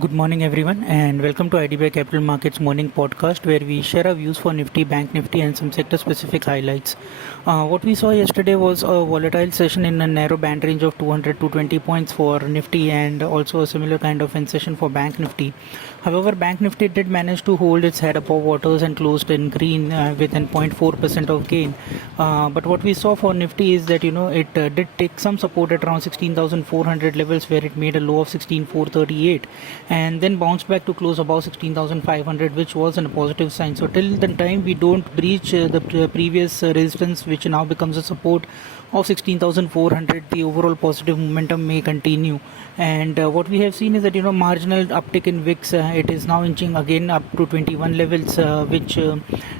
Good morning, everyone, and welcome to IDBI Capital Markets Morning Podcast, where we share our views for Nifty, Bank Nifty, and some sector-specific highlights. What we saw yesterday was a volatile session in a narrow band range of 200 to 20 points for Nifty, and also a similar kind of session for Bank Nifty. However, Bank Nifty did manage to hold its head above waters and closed in green with an 0.4% of gain. But what we saw for Nifty is that it did take some support at around 16,400 levels, where it made a low of 16,438. And then bounced back to close above 16,500, which was a positive sign. So till the time we don't breach the previous resistance, which now becomes a support of 16,400, the overall positive momentum may continue. And what we have seen is that marginal uptick in VIX, it is now inching again up to 21 levels, which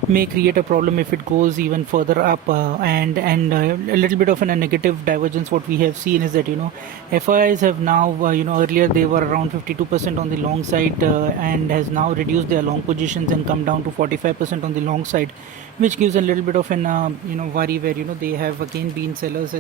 may create a problem if it goes even further up. And a little bit of a negative divergence. What we have seen is that FIIs have now earlier they were around 52% on the long side, and has now reduced their long positions and come down to 45% on the long side, which gives a little bit of an worry, where they have again been sellers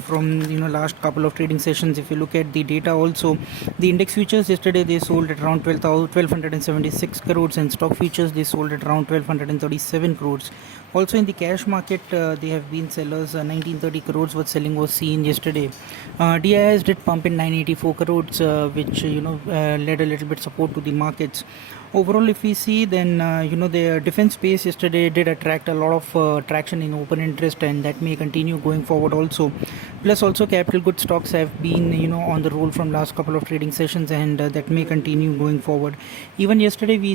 from last couple of trading sessions. If you look at the data also, the index futures yesterday they sold at around 1276 crores, and stock futures they sold at around 1237 crores. Also in the cash market, they have been sellers. 1930 crores worth selling was seen yesterday. DIs did pump in 984 crores, which led a little bit support to the markets. Overall, if we see, then the defense space yesterday did attract a lot of traction in open interest, and that may continue going forward also. Plus also capital goods stocks have been on the roll from last couple of trading sessions, and that may continue going forward. Even yesterday we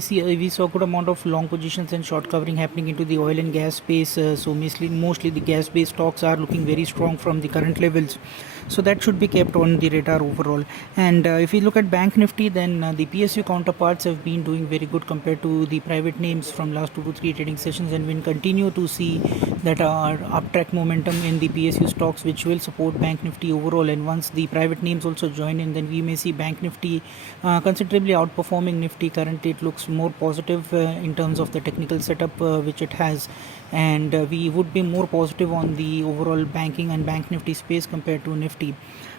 saw a good amount of long positions and short covering happening into the oil and gas space. So mostly the gas based stocks are looking very strong from the current levels. So that should be kept on the radar overall. And if we look at Bank Nifty, then the PSU counterparts have been doing very good compared to the private names from last 2 to 3 trading sessions, and we'll continue to see that uptrack momentum in the PSU stocks, which will support Bank Nifty overall. And once the private names also join in, then we may see Bank Nifty considerably outperforming Nifty. Currently it looks more positive in terms of the technical setup which it has, and we would be more positive on the overall banking and Bank Nifty space compared to Nifty.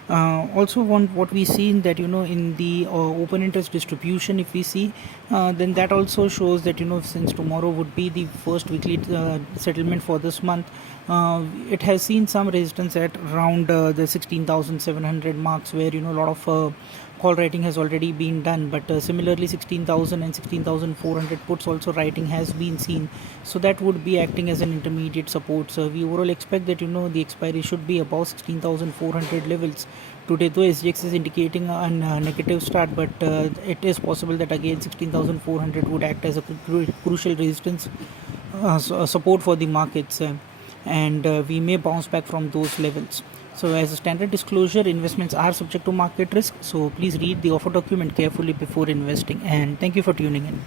Also what we see in that in the open interest distribution, if we see, then that also shows that since tomorrow would be the first weekly settlement for this month, it has seen some resistance at around the 16,700 marks, where a lot of call writing has already been done, but similarly 16,000 and 16,400 puts also writing has been seen, so that would be acting as an intermediate support. So we overall expect that the expiry should be above 16,400 levels. Today though SGX is indicating a negative start, but it is possible that again 16,400 would act as a crucial resistance support for the markets, and we may bounce back from those levels. So as a standard disclosure, investments are subject to market risk, so please read the offer document carefully before investing, and thank you for tuning in.